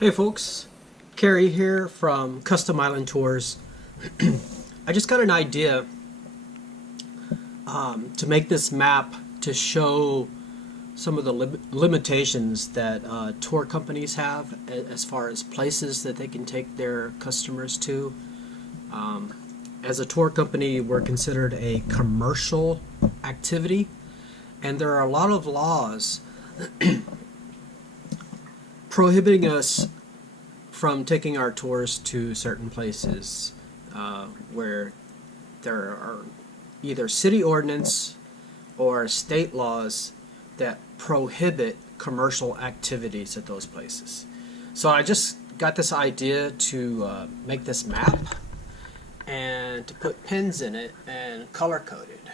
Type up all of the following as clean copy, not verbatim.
Hey folks, Kerry here from Custom Island Tours. I just got an idea to make this map to show some of the limitations that tour companies have as far as places that they can take their customers to. As a tour company, we're considered a commercial activity, and there are a lot of laws prohibiting us from taking our tours to certain places where there are either city ordinance or state laws that prohibit commercial activities at those places. So I just got this idea to make this map and to put pins in it and color code it.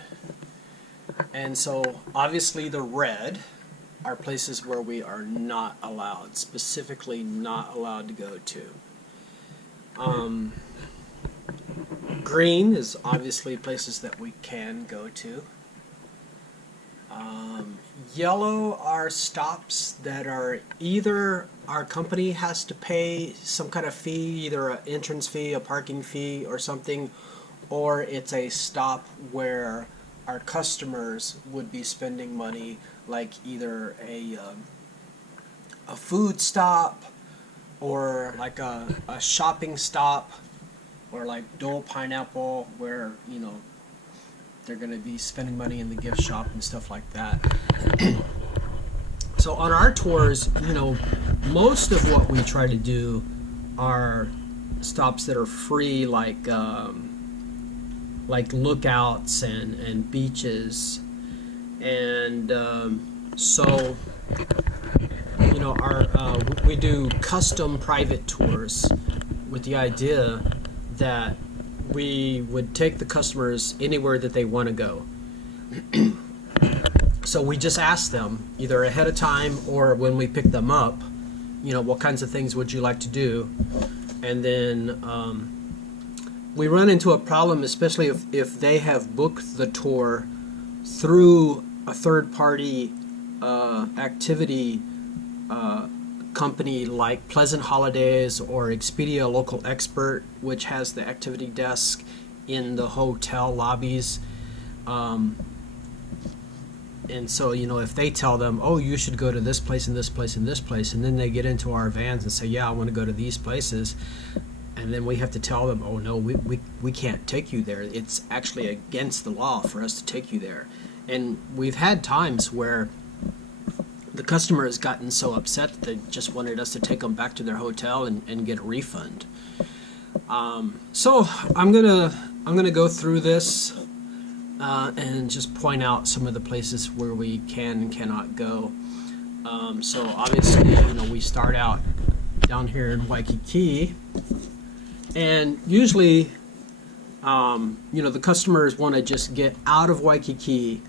And so obviously the red are places where we are not allowed, specifically not allowed to go to. Green is obviously places that we can go to. Yellow are stops that are either our company has to pay some kind of fee, either an entrance fee, a parking fee, or something, or it's a stop where our customers would be spending money, like either a food stop or like a shopping stop, or like Dole Pineapple, where they're going to be spending money in the gift shop and stuff like that. So on our tours, most of what we try to do are stops that are free, like lookouts and beaches, and so we do custom private tours with the idea that we would take the customers anywhere that they want to go. So we just ask them either ahead of time or when we pick them up, what kinds of things would you like to do? And then we run into a problem, especially if they have booked the tour through a third-party activity company like Pleasant Holidays or Expedia Local Expert, which has the activity desk in the hotel lobbies. And so, if they tell them, oh, you should go to this place and this place and this place, and then they get into our vans and say, yeah, I want to go to these places, and then we have to tell them, oh, no, we can't take you there. It's actually against the law for us to take you there. And we've had times where the customer has gotten so upset that they just wanted us to take them back to their hotel and get a refund. So I'm gonna go through this and just point out some of the places where we can and cannot go. So obviously, we start out down here in Waikiki, and usually, the customers want to just get out of Waikiki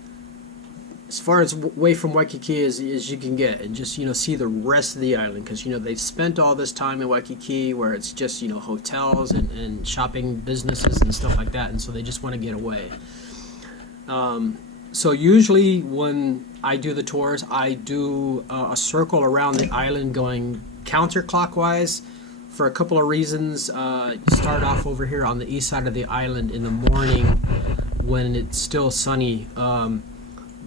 as far as away from Waikiki as you can get, and just see the rest of the island, because they've spent all this time in Waikiki where it's just hotels and shopping businesses and stuff like that, and so they just want to get away. So usually when I do the tours, I do a circle around the island going counterclockwise for a couple of reasons. You start off over here on the east side of the island in the morning when it's still sunny.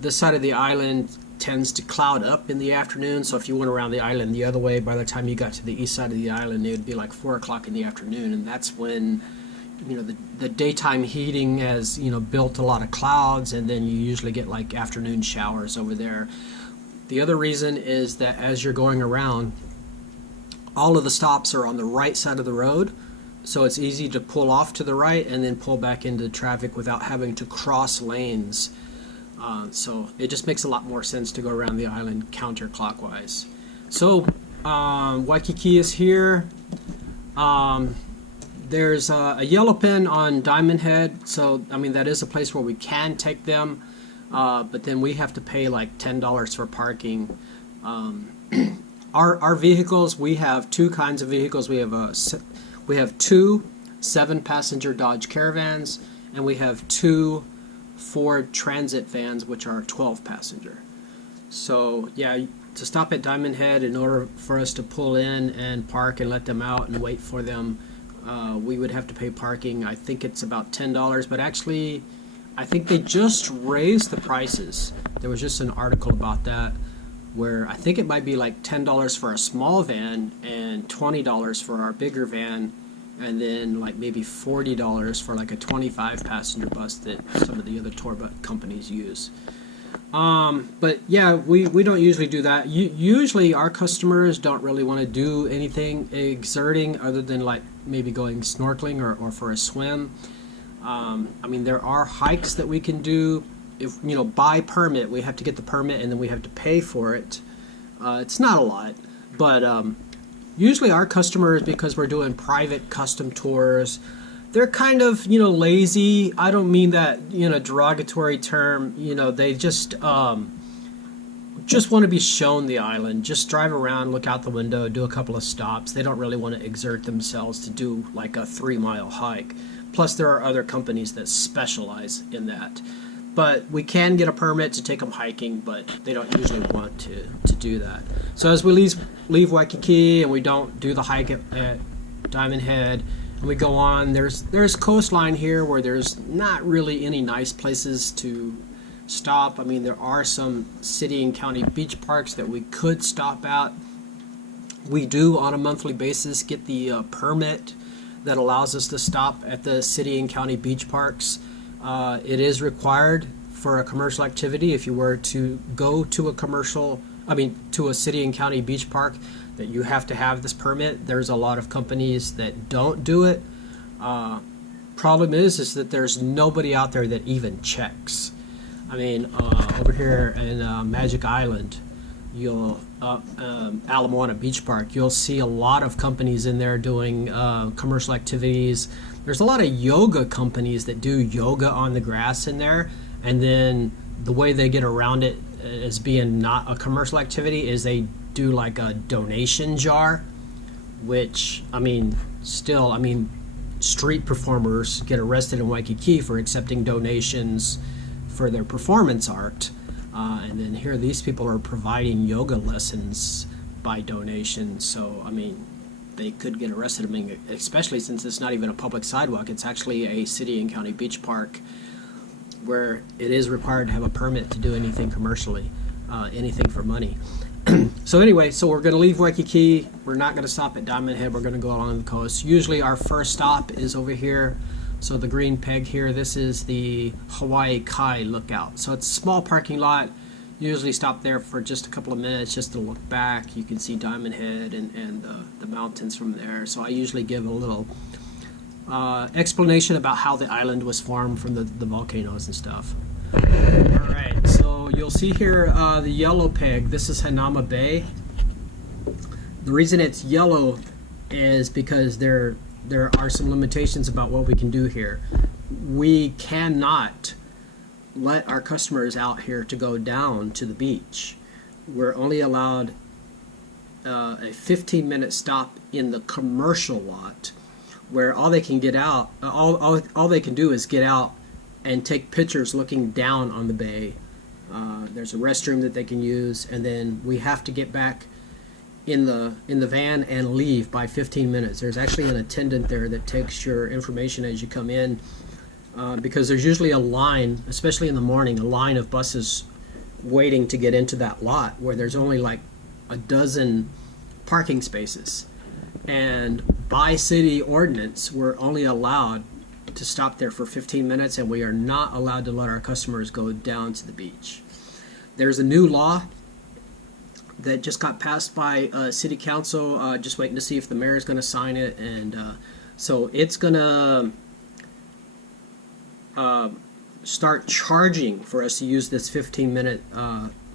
This side of the island tends to cloud up in the afternoon, so if you went around the island the other way, by the time you got to the east side of the island, it would be like 4 o'clock in the afternoon, and that's when the daytime heating has built a lot of clouds, and then you usually get like afternoon showers over there. The other reason is that as you're going around, all of the stops are on the right side of the road, so it's easy to pull off to the right and then pull back into traffic without having to cross lanes. So it just makes a lot more sense to go around the island counterclockwise. So Waikiki is here. There's a yellow pen on Diamond Head, so that is a place where we can take them, but then we have to pay like $10 for parking. Our vehicles, we have two kinds of vehicles. We have two 7-passenger Dodge Caravans, and we have two Ford Transit vans, which are 12-passenger. So yeah, to stop at Diamond Head, in order for us to pull in and park and let them out and wait for them, we would have to pay parking. I think it's about $10, but actually I think they just raised the prices. There was just an article about that, where I think it might be like $10 for a small van and $20 for our bigger van, and then like maybe $40 for like a 25 passenger bus that some of the other tour bus companies use. But yeah, we don't usually do that. Usually our customers don't really want to do anything exerting other than like maybe going snorkeling or for a swim. I mean, there are hikes that we can do. If, you know, by permit, we have to get the permit and then we have to pay for it. It's not a lot, but usually our customers, because we're doing private custom tours, they're kind of, you know, lazy. I don't mean that, you know, derogatory term. You know, they just want to be shown the island. Just drive around, look out the window, do a couple of stops. They don't really want to exert themselves to do like a 3-mile hike. Plus, there are other companies that specialize in that. But we can get a permit to take them hiking, but they don't usually want to do that. So as we leave Waikiki and we don't do the hike at Diamond Head, and we go on, there's coastline here where there's not really any nice places to stop. I mean, there are some city and county beach parks that we could stop at. We do on a monthly basis get the permit that allows us to stop at the city and county beach parks. It is required for a commercial activity. If you were to go to to a city and county beach park, that you have to have this permit. There's a lot of companies that don't do it. Problem is that there's nobody out there that even checks. I mean, over here in Magic Island, Ala Moana Beach Park, you'll see a lot of companies in there doing commercial activities. There's a lot of yoga companies that do yoga on the grass in there, and then the way they get around it as being not a commercial activity is they do like a donation jar, which, I mean, still, I mean, street performers get arrested in Waikiki for accepting donations for their performance art. And then here these people are providing yoga lessons by donation. So, I mean, they could get arrested. I mean, especially since it's not even a public sidewalk. It's actually a city and county beach park where it is required to have a permit to do anything commercially, anything for money. So anyway, so we're going to leave Waikiki. We're not going to stop at Diamond Head. We're going to go along the coast. Usually our first stop is over here. So the green peg here, this is the Hawaii Kai Lookout. So it's a small parking lot. Usually stop there for just a couple of minutes just to look back. You can see Diamond Head and the mountains from there. So I usually give a little explanation about how the island was formed from the volcanoes and stuff. Alright, so you'll see here the yellow peg. This is Hanama Bay. The reason it's yellow is because there are some limitations about what we can do here. We cannot let our customers out here to go down to the beach. We're only allowed a 15-minute stop in the commercial lot, where all they can get out, all they can do is get out and take pictures looking down on the bay. There's a restroom that they can use, and then we have to get back in the van and leave by 15 minutes. There's actually an attendant there that takes your information as you come in, because there's usually a line, especially in the morning, a line of buses waiting to get into that lot where there's only like a dozen parking spaces. And by city ordinance, we're only allowed to stop there for 15 minutes, and we are not allowed to let our customers go down to the beach. There's a new law that just got passed by City Council, just waiting to see if the mayor is going to sign it, and so it's going to start charging for us to use this 15-minute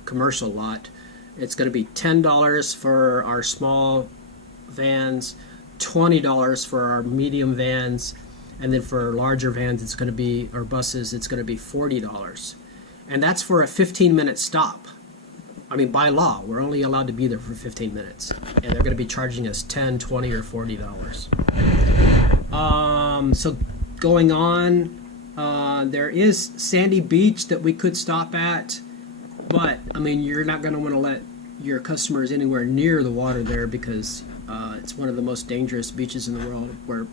commercial lot. It's going to be $10 for our small vans, $20 for our medium vans, and then for larger vans it's going to be, or buses, it's going to be $40. And that's for a 15-minute stop. I mean, by law, we're only allowed to be there for 15 minutes, and they're going to be charging us $10, $20, or $40. So going on, there is Sandy Beach that we could stop at, but I mean, you're not going to want to let your customers anywhere near the water there, because it's one of the most dangerous beaches in the world, where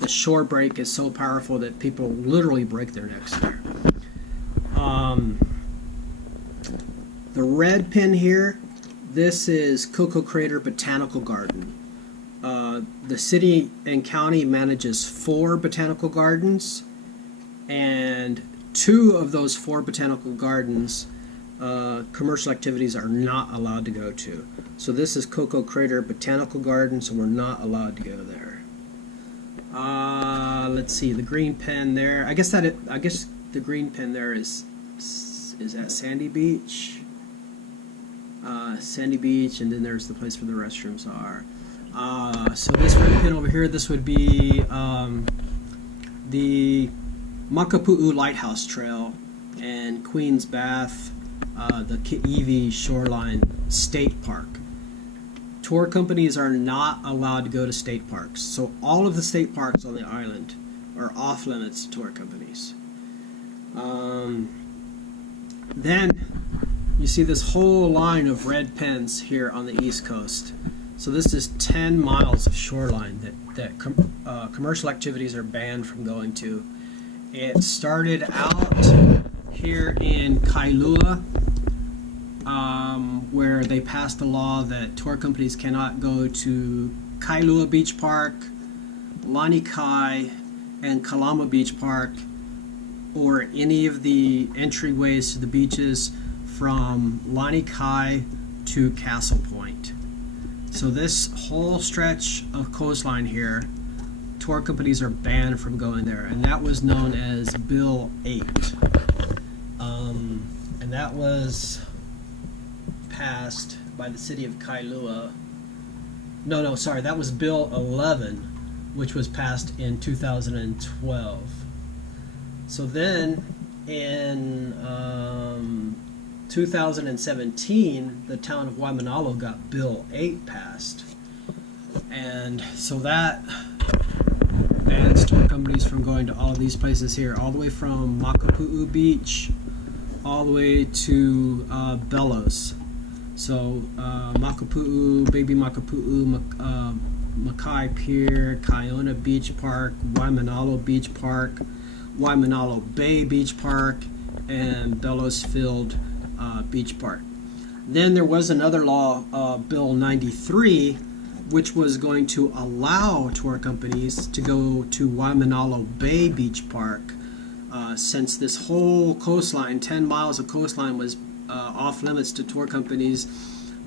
the shore break is so powerful that people literally break their necks there. The red pin here, this is Cocoa Crater Botanical Garden. The city and county manages 4 botanical gardens, and 2 of those 4 botanical gardens commercial activities are not allowed to go to. So this is Cocoa Crater Botanical Garden, so we're not allowed to go there. Let's see, the green pen there. I guess the green pen there is at Sandy Beach. Sandy Beach, and then there's the place where the restrooms are. So this red pin over here, this would be the Makapu'u Lighthouse Trail and Queen's Bath, the Ki'iwi Shoreline State Park. Tour companies are not allowed to go to state parks. So all of the state parks on the island are off limits to tour companies. Then you see this whole line of red pins here on the East Coast. So this is 10 miles of shoreline that commercial activities are banned from going to. It started out here in Kailua, where they passed a law that tour companies cannot go to Kailua Beach Park, Lanikai, and Kalama Beach Park, or any of the entryways to the beaches from Lanikai to Castle Point. So this whole stretch of coastline here, tour companies are banned from going there, and that was known as Bill 8. And that was passed by the city of Kailua. No, sorry, that was Bill 11, which was passed in 2012. So then in 2017, the town of Waimanalo got Bill 8 passed. And so that bans tour companies from going to all of these places here, all the way from Makapu'u Beach, all the way to Bellows. So Makapu'u, Baby Makapu'u, Makai Pier, Kiona Beach Park, Waimanalo Beach Park, Waimanalo Bay Beach Park, and Bellows Field Beach Park. Then there was another law, Bill 93, which was going to allow tour companies to go to Waimanalo Bay Beach Park, since this whole coastline, 10 miles of coastline, was off limits to tour companies.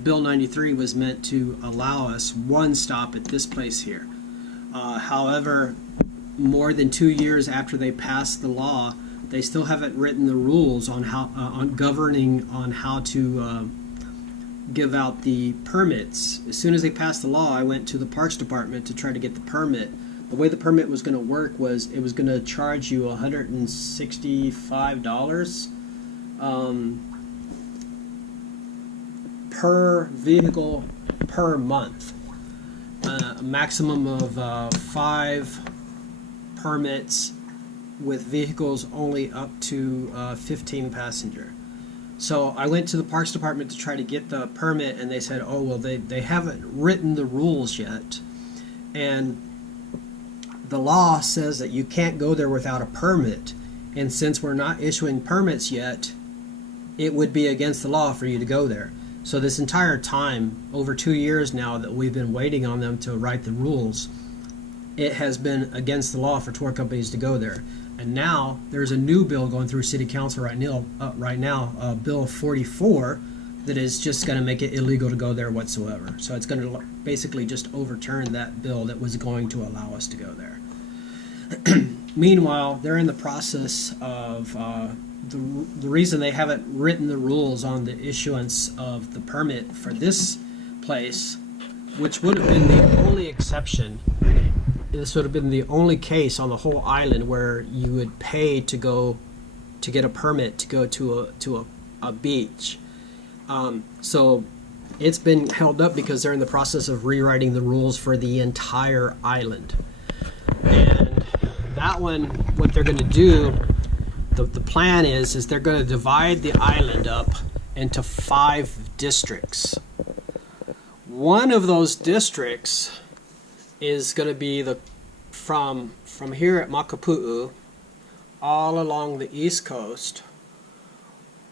Bill 93 was meant to allow us one stop at this place here. However, more than 2 years after they passed the law, they still haven't written the rules on how on governing on how to give out the permits. As soon as they passed the law, I went to the Parks Department to try to get the permit. The way the permit was going to work was it was going to charge you $165 per vehicle per month. A maximum of 5 permits with vehicles only up to 15 passenger. So I went to the Parks Department to try to get the permit, and they said, oh, well, they haven't written the rules yet. And the law says that you can't go there without a permit. And since we're not issuing permits yet, it would be against the law for you to go there. So this entire time, over 2 years now that we've been waiting on them to write the rules, it has been against the law for tour companies to go there. And now there's a new bill going through City Council right now, Bill 44, that is just going to make it illegal to go there whatsoever. So it's going to basically just overturn that bill that was going to allow us to go there. Meanwhile, they're in the process of the reason they haven't written the rules on the issuance of the permit for this place, which would have been the only exception. This would have been the only case on the whole island where you would pay to get a permit to go to a beach. So it's been held up because they're in the process of rewriting the rules for the entire island. And that one, what they're going to do, the plan is they're going to divide the island up into 5 districts. one of those districts is going to be the from here at Makapu'u all along the east coast,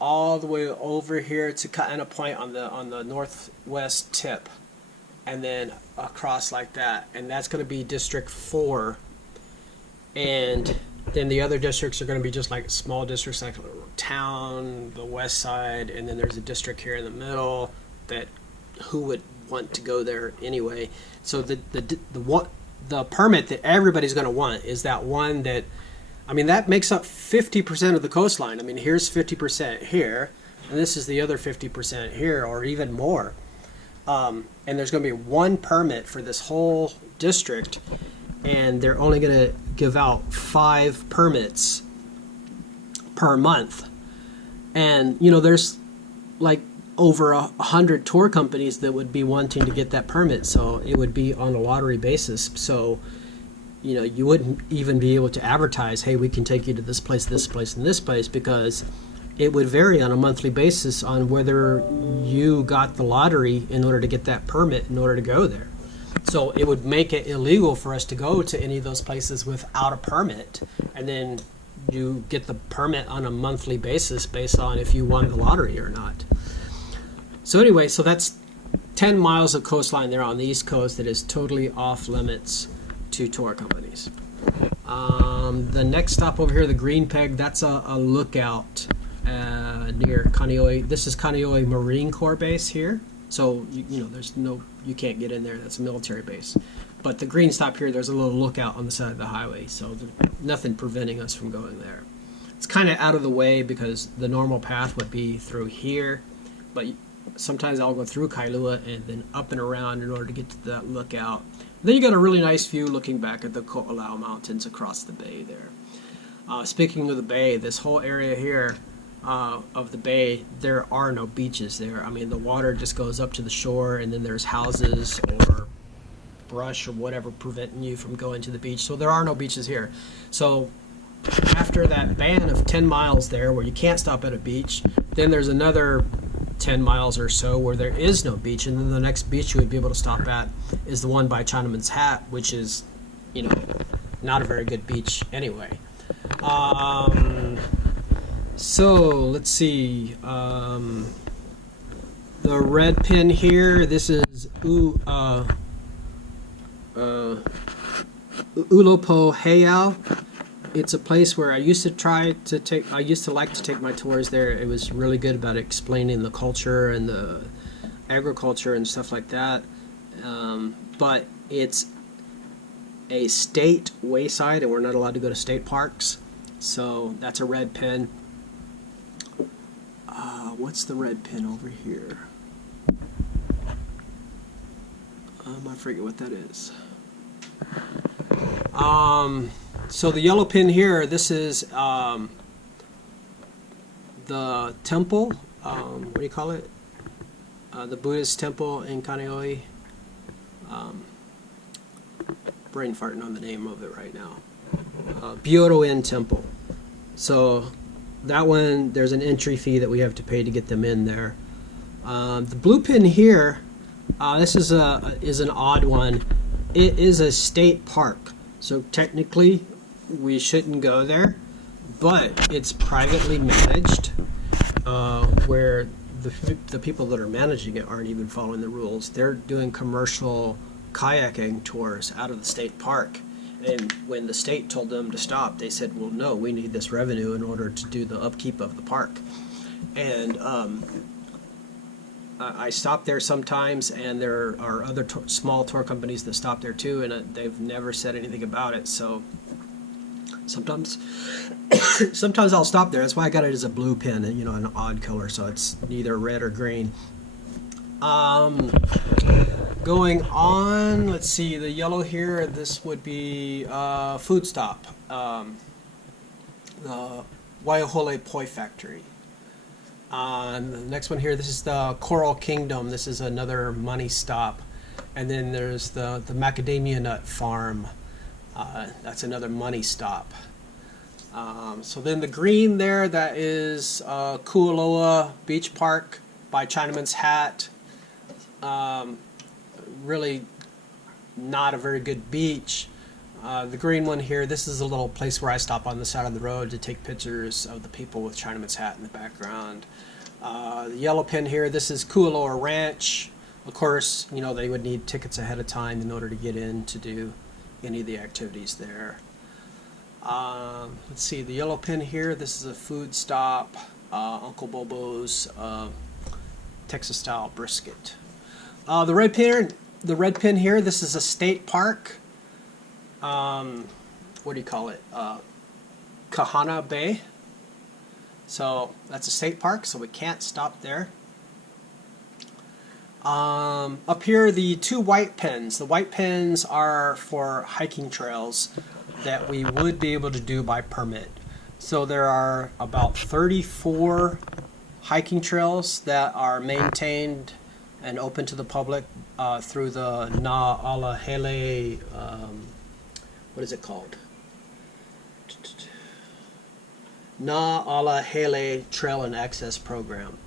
all the way over here to Kaena Point on the northwest tip, and then across like that, and that's going to be District 4. And then the other districts are going to be just like small districts like town, the west side, and then there's a district here in the middle that who would want to go there anyway. So the permit that everybody's going to want is that one that, I mean, that makes up 50% of the coastline. I mean, here's 50% here, and this is the other 50% here, or even more. And there's going to be one permit for this whole district, and they're only going to give out 5 permits per month. And, you know, there's like over 100 tour companies that would be wanting to get that permit, so it would be on a lottery basis. So, you know, you wouldn't even be able to advertise, hey, we can take you to this place, and this place, because it would vary on a monthly basis on whether you got the lottery in order to get that permit in order to go there. So it would make it illegal for us to go to any of those places without a permit, and then you get the permit on a monthly basis based on if you won the lottery or not. So anyway, so that's 10 miles of coastline there on the east coast that is totally off limits to tour companies. The next stop over here, the Green Peg, that's a lookout near Kaneohe. This is Kaneohe Marine Corps base here. So, you know, there's no, you can't get in there. That's a military base. But the green stop here, there's a little lookout on the side of the highway. So there's nothing preventing us from going there. It's kind of out of the way because the normal path would be through here. But sometimes I'll go through Kailua and then up and around in order to get to that lookout. Then you got a really nice view looking back at the Ko'olau Mountains across the bay there. Speaking of the bay, this whole area here of the bay, there are no beaches there. I mean, the water just goes up to the shore, and then there's houses or brush or whatever preventing you from going to the beach. So there are no beaches here. So after that ban of 10 miles there where you can't stop at a beach, then there's another 10 miles or so where there is no beach, and then the next beach you would be able to stop at is the one by Chinaman's Hat, which is, you know, not a very good beach anyway. So let's see, the red pin here, this is Ulopo Heiau. It's a place where I used to like to take my tours there. It was really good about explaining the culture and the agriculture and stuff like that. But it's a state wayside, and we're not allowed to go to state parks. So that's a red pin. What's the red pin over here? I forget what that is. So the yellow pin here, this is the temple, what do you call it? The Buddhist temple in Kaneohe. Brain farting on the name of it right now. Byodo-in Temple. So that one, there's an entry fee that we have to pay to get them in there. The blue pin here, this is an odd one. It is a state park. So technically, we shouldn't go there, but it's privately managed, where the people that are managing it aren't even following the rules. They're doing commercial kayaking tours out of the state park, and when the state told them to stop, they said, well, no, we need this revenue in order to do the upkeep of the park. And I stop there sometimes, and there are other small tour companies that stop there too, and they've never said anything about it. So sometimes I'll stop there. That's why I got it as a blue pin, and, you know, an odd color, so it's neither red or green. Going on, let's see, the yellow here, this would be food stop, the Waiahole Poi Factory. The next one here, this is the Coral Kingdom. This is another money stop. And then there's the macadamia nut farm. That's another money stop. So then the green there, that is Kualoa Beach Park by Chinaman's Hat. really not a very good beach. The green one here, this is a little place where I stop on the side of the road to take pictures of the people with Chinaman's hat in the background. The yellow pin here, this is Kualoa Ranch. Of course, you know, they would need tickets ahead of time in order to get in to do any of the activities there. Let's see, the yellow pin here, this is a food stop, Uncle Bobo's Texas-style brisket. The red pin here, this is a state park. What do you call it? Kahana Bay. So that's a state park, so we can't stop there. Up here, the two white pins. The white pins are for hiking trails that we would be able to do by permit. So there are about 34 hiking trails that are maintained and open to the public through the Na'alahele, what is it called? Na'alahele Trail and Access Program.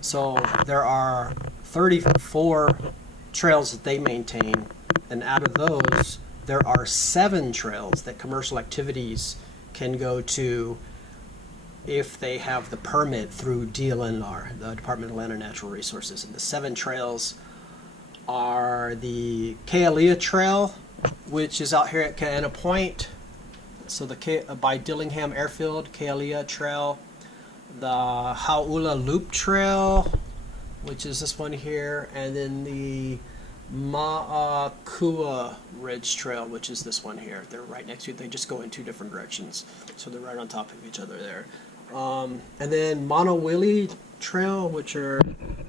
So there are 34 trails that they maintain, and out of those, there are 7 trails that commercial activities can go to if they have the permit through DLNR, the Department of Land and Natural Resources. And the 7 trails are the Kealia Trail, which is out here at Kaena Point. So by Dillingham Airfield, Kealia Trail. The Hauula Loop Trail, which is this one here, and then the Ma'akua Ridge Trail, which is this one here. They're right next to it. They just go in 2 different directions, so they're right on top of each other there. And then Monowili Trail, which are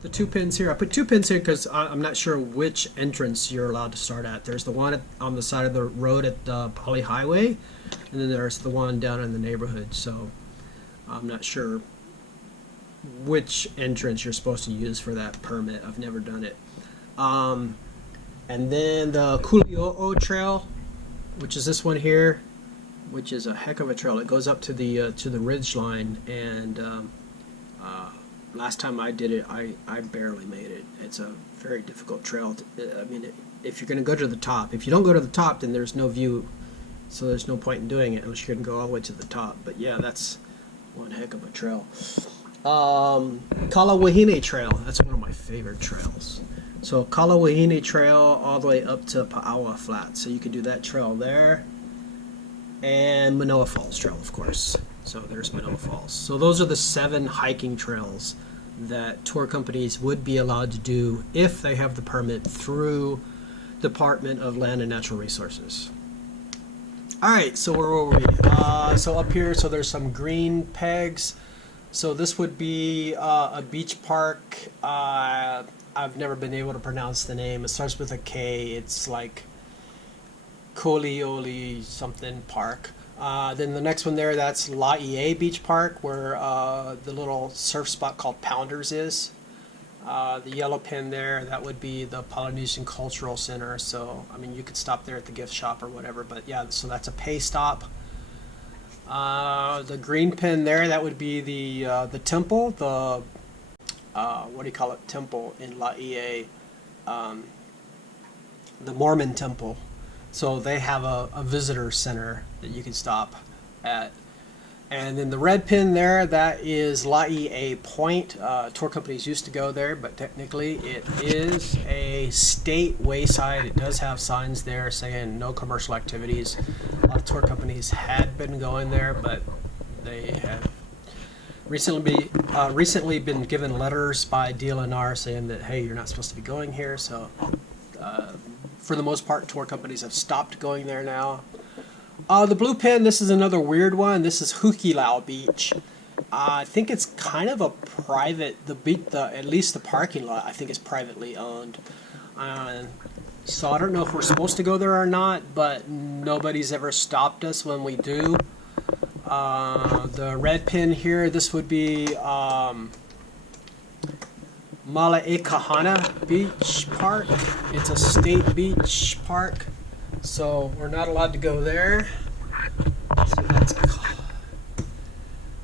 the 2 pins here. I put 2 pins here because I'm not sure which entrance you're allowed to start at. There's the one on the side of the road at the Pali Highway, and then there's the one down in the neighborhood. So I'm not sure which entrance you're supposed to use for that permit. I've never done it. And then the Kuli'o'o Trail, which is this one here, which is a heck of a trail. It goes up to the ridge line, and last time I did it, I barely made it. It's a very difficult trail. I mean, if you're going to go to the top, if you don't go to the top, then there's no view, so there's no point in doing it unless you're going to go all the way to the top. But yeah, that's one heck of a trail. Kalawahine Trail, that's one of my favorite trails. So Kalawahine Trail all the way up to Pa'awa Flat, so you can do that trail there. And Manoa Falls Trail, of course. So there's Manoa Falls. So those are the 7 hiking trails that tour companies would be allowed to do if they have the permit through Department of Land and Natural Resources. Alright, so where were we? So up here, so there's some green pegs. So this would be a beach park. I've never been able to pronounce the name. It starts with a K. It's like Kolioli something Park. Then the next one there, that's Laie Beach Park, where the little surf spot called Pounders is. The yellow pin there, that would be the Polynesian Cultural Center. So, I mean, you could stop there at the gift shop or whatever, but yeah, so that's a pay stop. The green pin there, that would be the temple, the what do you call it, temple in Laie, the Mormon temple. So they have a visitor center that you can stop at. And then the red pin there, that is Laie Point. Tour companies used to go there, but technically it is a state wayside. It does have signs there saying no commercial activities. A lot of tour companies had been going there, but they have recently been given letters by DLNR saying that, hey, you're not supposed to be going here. So for the most part, tour companies have stopped going there now. The blue pin, this is another weird one. This is Hukilau Beach. I think it's kind of a private, at least the parking lot, I think is privately owned. So I don't know if we're supposed to go there or not, but nobody's ever stopped us when we do. The red pin here, this would be Malaekahana Beach Park. It's a state beach park. So we're not allowed to go there. So that's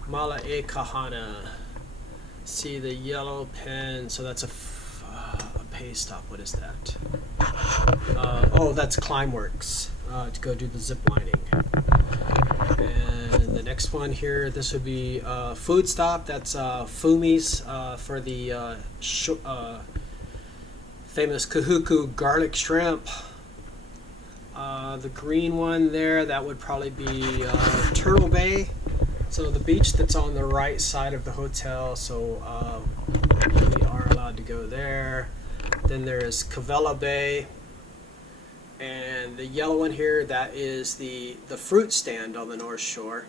Malaekahana. See the yellow pin. So that's a pay stop. What is that? Oh, that's Climeworks to go do the zip lining. And the next one here, this would be food stop. That's Fumi's for the famous Kahuku garlic shrimp. The green one there, that would probably be Turtle Bay. So the beach that's on the right side of the hotel, so we are allowed to go there. Then there's Cavella Bay. And the yellow one here, that is the fruit stand on the North Shore.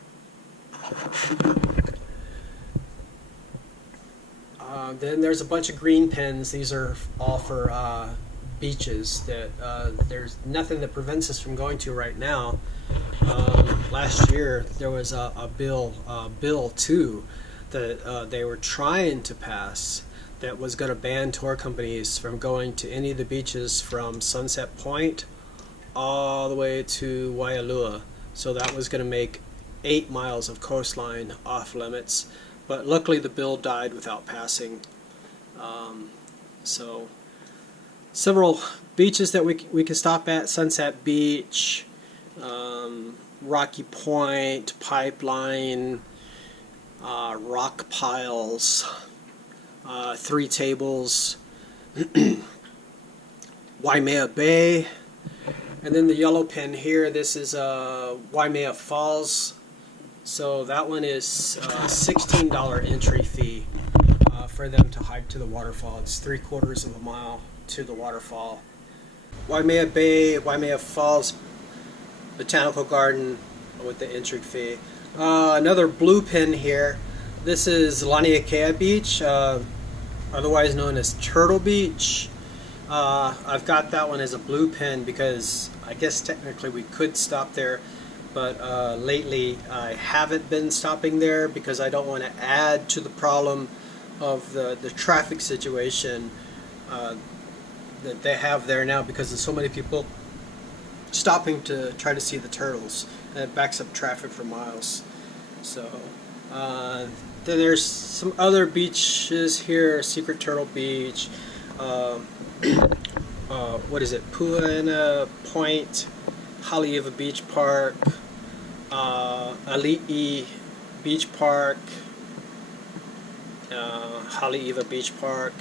Then there's a bunch of green pins. These are all for beaches that there's nothing that prevents us from going to right now. Last year there was a bill 2 that they were trying to pass that was going to ban tour companies from going to any of the beaches from Sunset Point all the way to Waialua. So that was going to make 8 miles of coastline off limits, but luckily the bill died without passing. So several beaches that we can stop at: Sunset Beach, Rocky Point, Pipeline, Rock Piles, Three Tables, Waimea Bay. And then the yellow pin here, this is Waimea Falls. So that one is $16 entry fee for them to hike to the waterfall. It's 3/4 of a mile to the waterfall. Waimea Bay, Waimea Falls Botanical Garden with the entry fee. Another blue pin here. This is Laniakea Beach, otherwise known as Turtle Beach. I've got that one as a blue pin because I guess technically we could stop there, but lately I haven't been stopping there because I don't want to add to the problem of the traffic situation that they have there now, because there's so many people stopping to try to see the turtles, and it backs up traffic for miles. So then there's some other beaches here: Secret Turtle Beach, what is it, Puana Point, Haleiwa Beach Park, Ali'i Beach Park, Haleiwa Beach Park.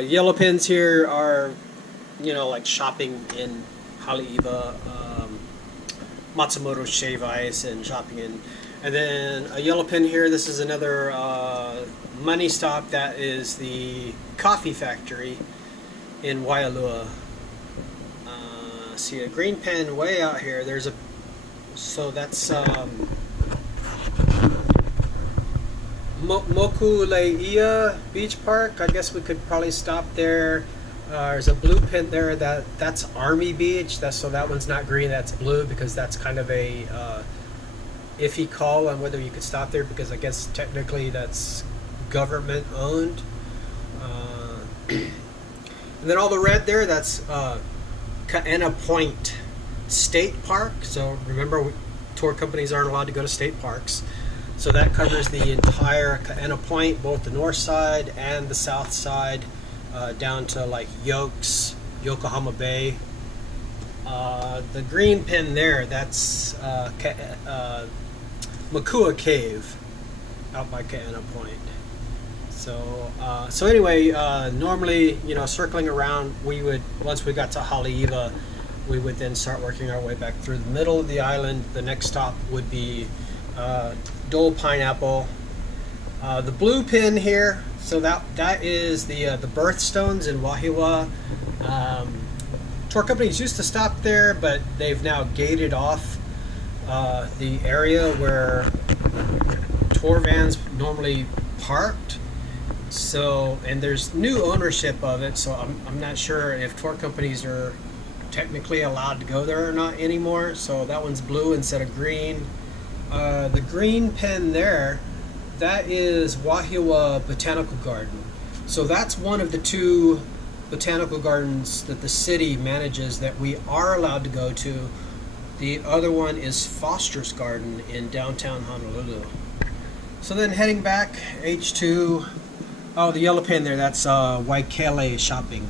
Yellow pins here are, you know, like shopping in Haleiwa, Matsumoto Shave Ice, and shopping in. And then a yellow pin here, this is another money stop. That is the coffee factory in Waialua. See a green pin way out here. There's a, so that's Mokuleia Beach Park. I guess we could probably stop there. There's a blue pin there. That's Army Beach. So that one's not green. That's blue because that's kind of a iffy call on whether you could stop there, because I guess technically that's government owned. And then all the red there, that's Kaena Point State Park. So remember, tour companies aren't allowed to go to state parks. So that covers the entire Kaena Point, both the north side and the south side, down to like Yokes, Yokohama Bay. The green pin there, that's Makua Cave out by Kaena Point. So anyway, normally, you know, circling around, we would, once we got to Haleiwa, we would then start working our way back through the middle of the island. The next stop would be Dole Pineapple. The blue pin here, so that is the birthstones in Wahiawa. Tour companies used to stop there, but they've now gated off the area where tour vans normally parked. So, and there's new ownership of it, so I'm not sure if tour companies are technically allowed to go there or not anymore. So that one's blue instead of green. The green pin there, that is Wahiawa Botanical Garden. So that's one of the 2 botanical gardens that the city manages that we are allowed to go to. The other one is Foster's Garden in downtown Honolulu. So then heading back, H2, Oh, the yellow pin there, that's Waikele shopping.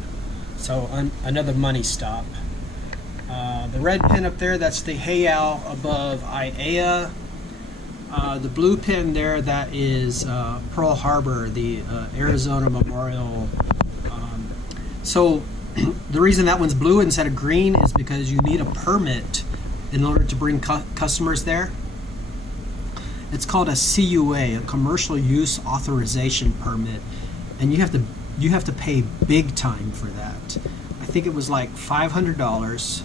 So another money stop. The red pin up there, that's the Heiau above Aiea. The blue pin there, that is Pearl Harbor, the Arizona Memorial. So the reason that one's blue instead of green is because you need a permit in order to bring customers there. It's called a CUA, a Commercial Use Authorization Permit, and you have to pay big time for that. I think it was like $500,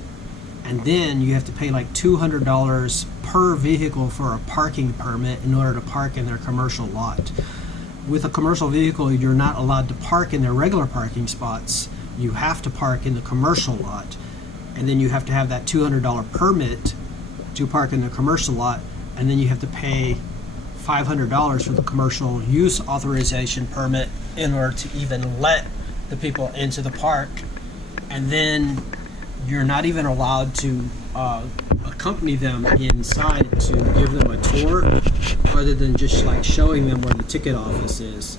and then you have to pay like $200 per vehicle for a parking permit in order to park in their commercial lot. With a commercial vehicle, you're not allowed to park in their regular parking spots. You have to park in the commercial lot, and then you have to have that $200 permit to park in the commercial lot, and then you have to pay $500 for the commercial use authorization permit in order to even let the people into the park. And then you're not even allowed to accompany them inside to give them a tour, other than just like showing them where the ticket office is.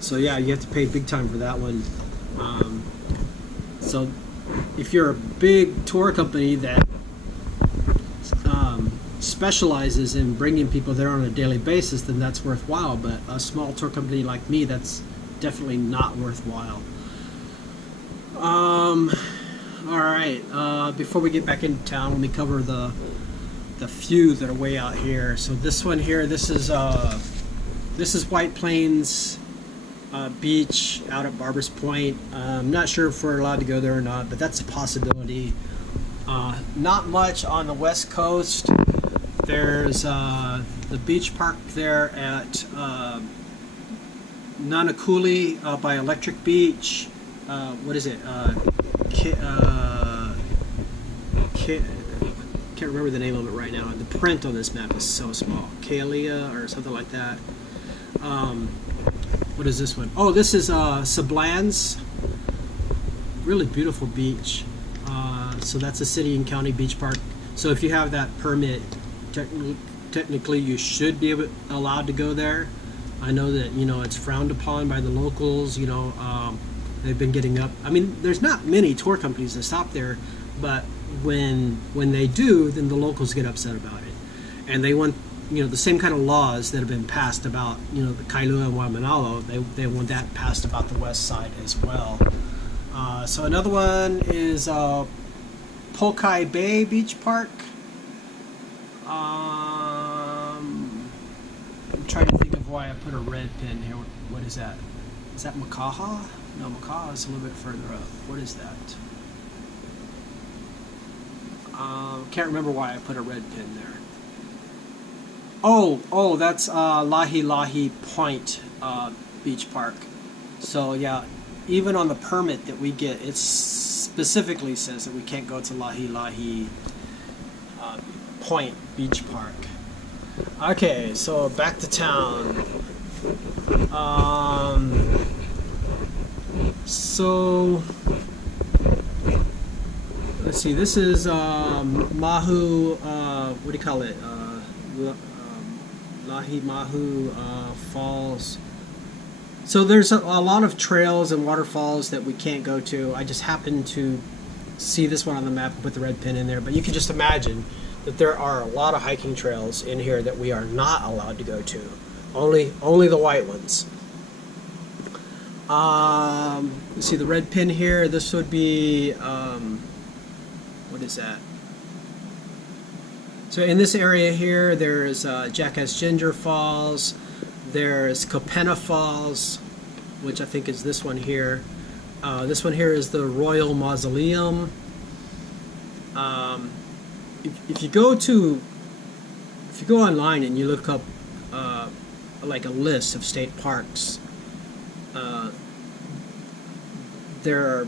So yeah, you have to pay big time for that one. So if you're a big tour company that specializes in bringing people there on a daily basis, then that's worthwhile. But a small tour company like me, that's definitely not worthwhile. All right. Before we get back into town, let me cover the few that are way out here. So this one here, this is White Plains Beach out at Barbers Point. I'm not sure if we're allowed to go there or not, but that's a possibility. Not much on the west coast. There's the beach park there at Nanakuli by Electric Beach. What is it? Can't remember the name of it right now. The print on this map is so small. Kalia or something like that. What is this one? Oh, this is Sablans. Really beautiful beach. So that's a city and county beach park. So if you have that permit, technically you should be allowed to go there. I know that it's frowned upon by the locals. They've been getting up. I mean, there's not many tour companies that stop there, but when they do, then the locals get upset about it, and they want the same kind of laws that have been passed about the Kailua and Waimanalo. They want that passed about the west side as well. So another one is Pokai Bay Beach Park. I'm trying to think of why I put a red pin here. What is that? Is that Makaha? No, Makaha is a little bit further up. What is that? Can't remember why I put a red pin there. Oh, that's Lahi Lahi Point Beach Park. So yeah, even on the permit that we get, it specifically says that we can't go to Lahi Lahi Point Beach Park. Okay, so back to town. So let's see. This is Mahu. What do you call it? Lahi Mahu Falls. So there's a lot of trails and waterfalls that we can't go to. I just happened to see this one on the map and put the red pin in there. But you can just imagine that there are a lot of hiking trails in here that we are not allowed to go to. Only the white ones. You see the red pin here. This would be what is that? So in this area here, there's Jackass Ginger Falls. There's Kopena Falls, which I think is this one here. This one here is the Royal Mausoleum. If you go online and you look up like a list of state parks, there are,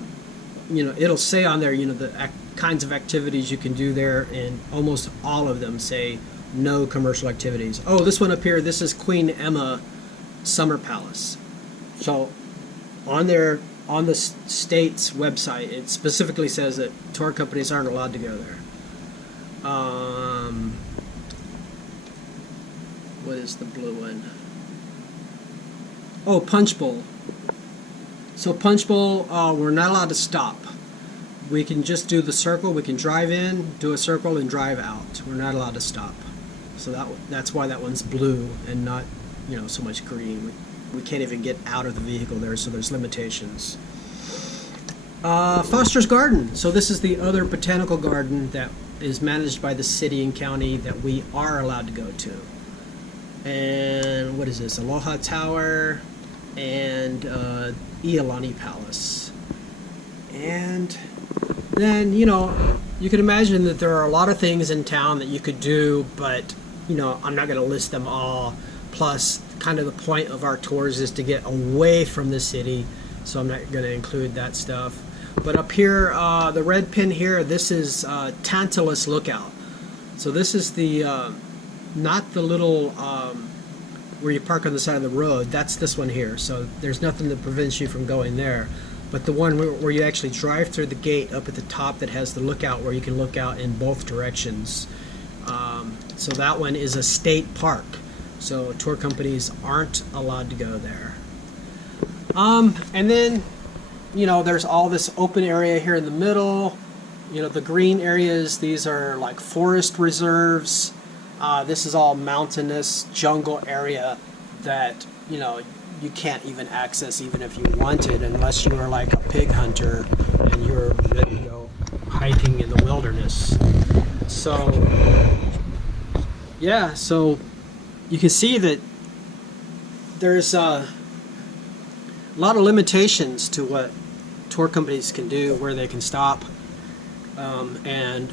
it'll say on there, the kinds of activities you can do there, and almost all of them say no commercial activities. Oh, this one up here, this is Queen Emma Summer Palace. So on the state's website, it specifically says that tour companies aren't allowed to go there. What is the blue one? Oh, punch bowl. So punch bowl, we're not allowed to stop. We can just do the circle. We can drive in, do a circle, and drive out. We're not allowed to stop. So that's why that one's blue and not, so much green. We can't even get out of the vehicle there, so there's limitations. Foster's Garden. So this is the other botanical garden that is managed by the city and county that we are allowed to go to. And what is this? Aloha Tower and Iolani Palace. And then, you can imagine that there are a lot of things in town that you could do, but, I'm not going to list them all. Plus, kind of the point of our tours is to get away from the city, so I'm not going to include that stuff. But up here, the red pin here, this is Tantalus Lookout. So this is the, not the little, where you park on the side of the road. That's this one here. So there's nothing that prevents you from going there. But the one where you actually drive through the gate up at the top that has the lookout where you can look out in both directions. So that one is a state park. So tour companies aren't allowed to go there. And then, there's all this open area here in the middle. The green areas, these are like forest reserves. This is all mountainous jungle area that, you can't even access even if you wanted, unless you were like a pig hunter and you were ready to go hiking in the wilderness. So, yeah, so you can see that there's a lot of limitations to what tour companies can do, where they can stop, and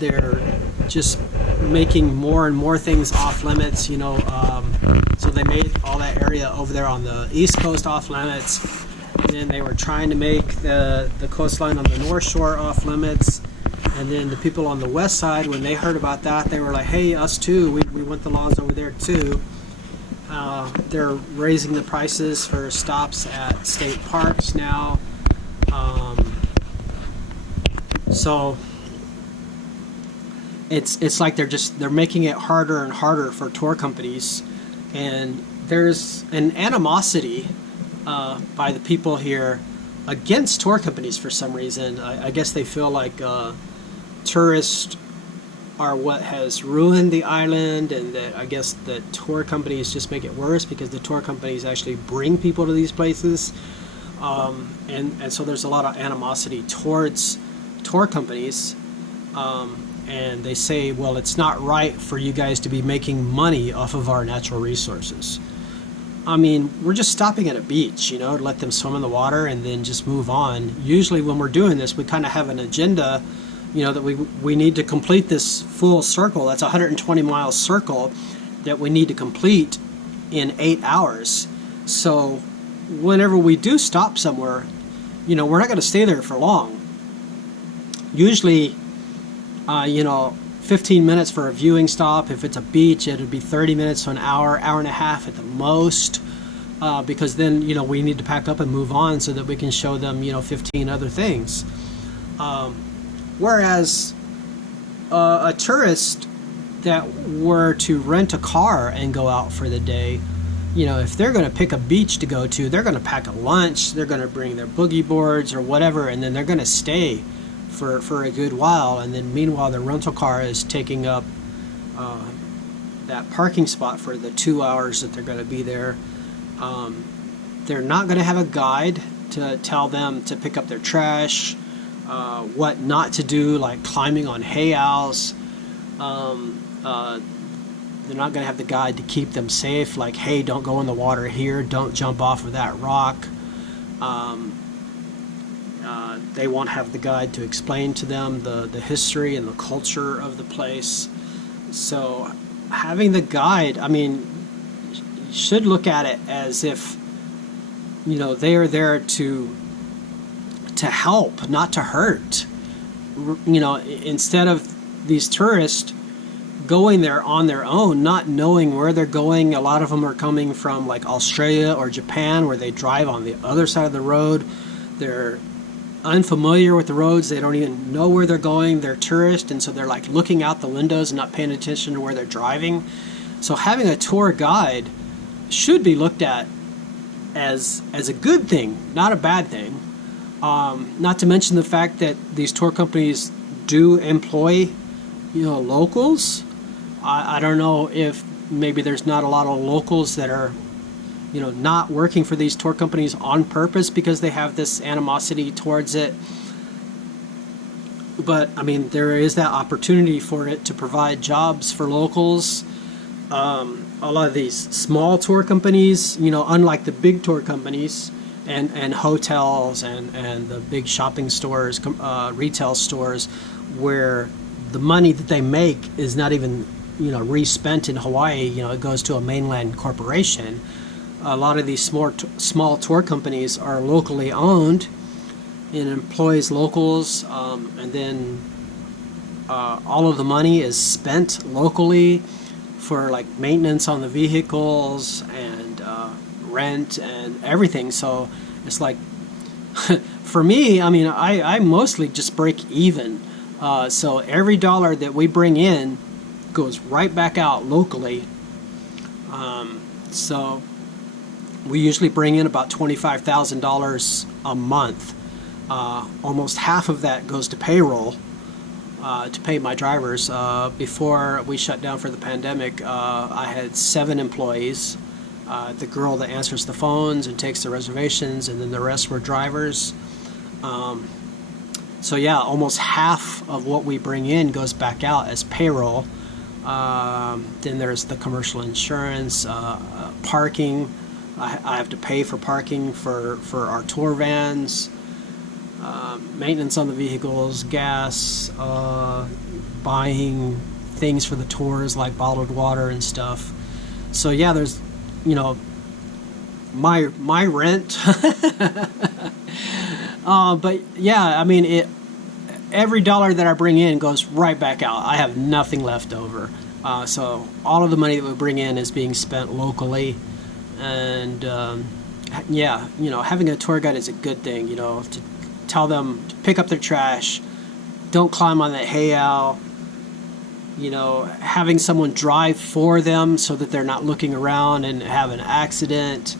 they're just making more and more things off limits, so they made all that area over there on the east coast off limits, and then they were trying to make the coastline on the north shore off limits, and then the people on the west side, when they heard about that, they were like, hey, us too, we want the laws over there too. They're raising the prices for stops at state parks now. So it's like they're making it harder and harder for tour companies, and there's an animosity by the people here against tour companies for some reason. I guess they feel like tourists are what has ruined the island, and that I guess the tour companies just make it worse because the tour companies actually bring people to these places, and so there's a lot of animosity towards tour companies, and they say, well, it's not right for you guys to be making money off of our natural resources. I mean, we're just stopping at a beach, to let them swim in the water and then just move on. Usually when we're doing this, we kind of have an agenda, that we need to complete this full circle. That's a 120-mile circle that we need to complete in 8 hours. So whenever we do stop somewhere, we're not going to stay there for long. Usually, 15 minutes for a viewing stop. If it's a beach, it'd be 30 minutes to an hour, hour and a half at the most, because then, we need to pack up and move on so that we can show them, 15 other things. Whereas a tourist that were to rent a car and go out for the day, if they're going to pick a beach to go to, they're going to pack a lunch, they're going to bring their boogie boards or whatever, and then they're going to stay for a good while, and then meanwhile the rental car is taking up that parking spot for the 2 hours that they're going to be there. They're not going to have a guide to tell them to pick up their trash, what not to do, like climbing on hay owls. They're not going to have the guide to keep them safe, like, hey, don't go in the water here, don't jump off of that rock. They won't have the guide to explain to them the history and the culture of the place. So having the guide, I mean, you should look at it as if, they are there to help, not to hurt. Instead of these tourists going there on their own, not knowing where they're going. A lot of them are coming from like Australia or Japan, where they drive on the other side of the road. They're unfamiliar with the roads. They don't even know where they're going. They're tourists, and so they're like looking out the windows and not paying attention to where they're driving. So having a tour guide should be looked at as a good thing, not a bad thing. Not to mention the fact that these tour companies do employ, locals. I don't know if maybe there's not a lot of locals that are, not working for these tour companies on purpose because they have this animosity towards it. But I mean, there is that opportunity for it to provide jobs for locals. A lot of these small tour companies, unlike the big tour companies and hotels and the big shopping stores, retail stores, where the money that they make is not even, respent in Hawaii, it goes to a mainland corporation. A lot of these small tour companies are locally owned and employs locals, and then all of the money is spent locally for like maintenance on the vehicles and rent and everything. So it's like, for me, I mean, I mostly just break even. So every dollar that we bring in goes right back out locally. So we usually bring in about $25,000 a month. Almost half of that goes to payroll, to pay my drivers. Before we shut down for the pandemic, I had 7 employees. The girl that answers the phones and takes the reservations, and then the rest were drivers. So yeah, almost half of what we bring in goes back out as payroll. Then there's the commercial insurance, parking. I have to pay for parking for our tour vans, maintenance on the vehicles, gas, buying things for the tours like bottled water and stuff. So yeah, there's, my rent. But yeah, I mean, every dollar that I bring in goes right back out. I have nothing left over. So all of the money that we bring in is being spent locally. And yeah, having a tour guide is a good thing, to tell them to pick up their trash, don't climb on that heiau, having someone drive for them so that they're not looking around and have an accident.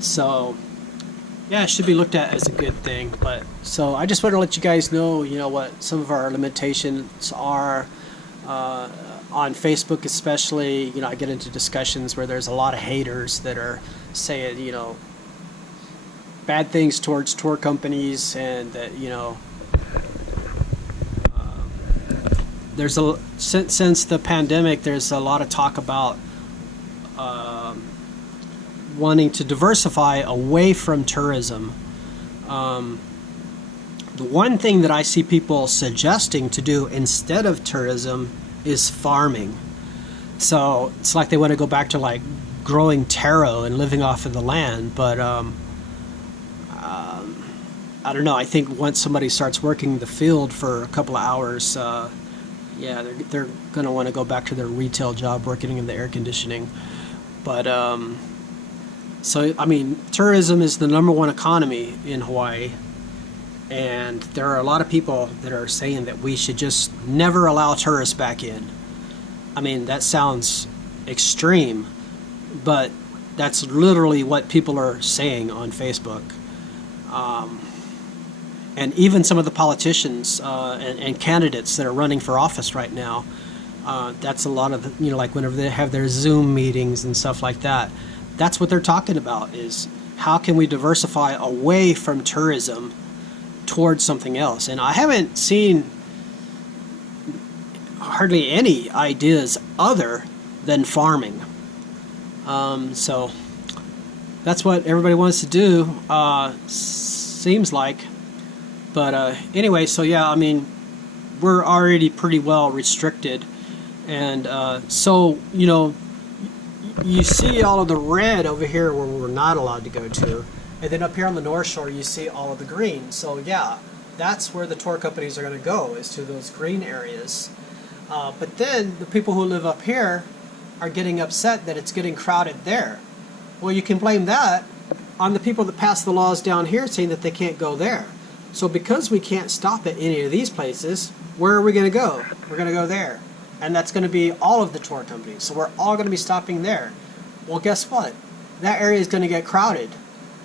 So yeah, it should be looked at as a good thing. But so I just want to let you guys know, what some of our limitations are. On Facebook especially, I get into discussions where there's a lot of haters that are saying, bad things towards tour companies, and that, there's since the pandemic, there's a lot of talk about wanting to diversify away from tourism. The one thing that I see people suggesting to do instead of tourism is farming. So it's like they want to go back to like growing taro and living off of the land. But I don't know. I think once somebody starts working the field for a couple of hours, yeah, they're going to want to go back to their retail job working in the air conditioning. But so I mean, tourism is the #1 economy in Hawaii. And there are a lot of people that are saying that we should just never allow tourists back in. I mean, that sounds extreme, but that's literally what people are saying on Facebook. And even some of the politicians and candidates that are running for office right now, that's a lot of, like whenever they have their Zoom meetings and stuff like that, that's what they're talking about, is how can we diversify away from tourism towards something else. And I haven't seen hardly any ideas other than farming. So that's what everybody wants to do, seems like. But anyway, so yeah, I mean, we're already pretty well restricted. And so, you see all of the red over here where we're not allowed to go to. And then up here on the North Shore, you see all of the green. So yeah, that's where the tour companies are going to go, is to those green areas. But then the people who live up here are getting upset that it's getting crowded there. Well, you can blame that on the people that pass the laws down here saying that they can't go there. So because we can't stop at any of these places, where are we going to go? We're going to go there. And that's going to be all of the tour companies. So we're all going to be stopping there. Well, guess what? That area is going to get crowded.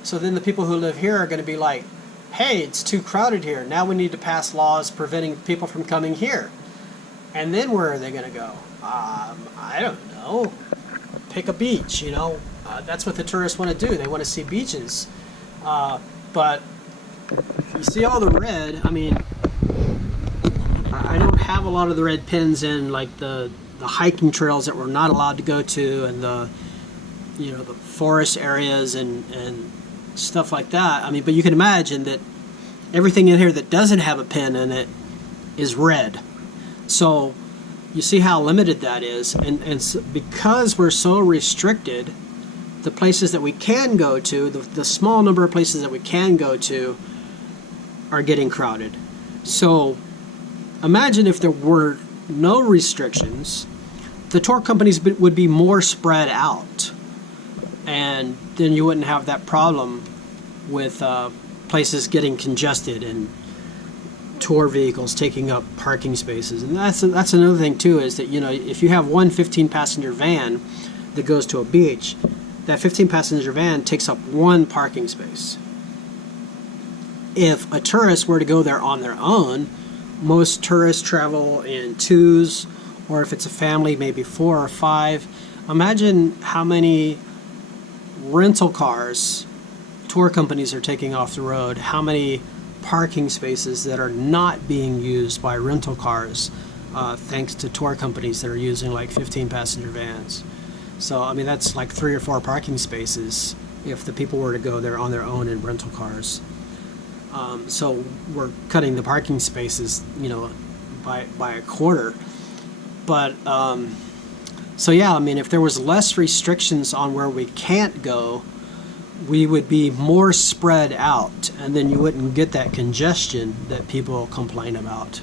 So then the people who live here are going to be like, hey, it's too crowded here. Now we need to pass laws preventing people from coming here. And then where are they going to go? I don't know. Pick a beach, you know. That's what the tourists want to do. They want to see beaches. But you see all the red. I mean, I don't have a lot of the red pins in like the hiking trails that we're not allowed to go to, and the forest areas and stuff like that. I mean, but you can imagine that everything in here that doesn't have a pin in it is red. So you see how limited that is, and so because we're so restricted, the places that we can go to, the small number of places that we can go to, are getting crowded. So imagine if there were no restrictions, the tour companies would be more spread out, and then you wouldn't have that problem with places getting congested and tour vehicles taking up parking spaces. And that's another thing too, is that, you know, if you have one 15-passenger van that goes to a beach, that 15-passenger van takes up one parking space. If a tourist were to go there on their own, most tourists travel in twos, or if it's a family, maybe 4 or 5. Imagine how many rental cars tour companies are taking off the road, how many parking spaces that are not being used by rental cars, thanks to tour companies that are using like 15-passenger vans. So, I mean, that's like 3 or 4 parking spaces if the people were to go there on their own in rental cars. So we're cutting the parking spaces, you know, by a quarter. But, so yeah, I mean, if there was less restrictions on where we can't go, we would be more spread out, and then you wouldn't get that congestion that people complain about.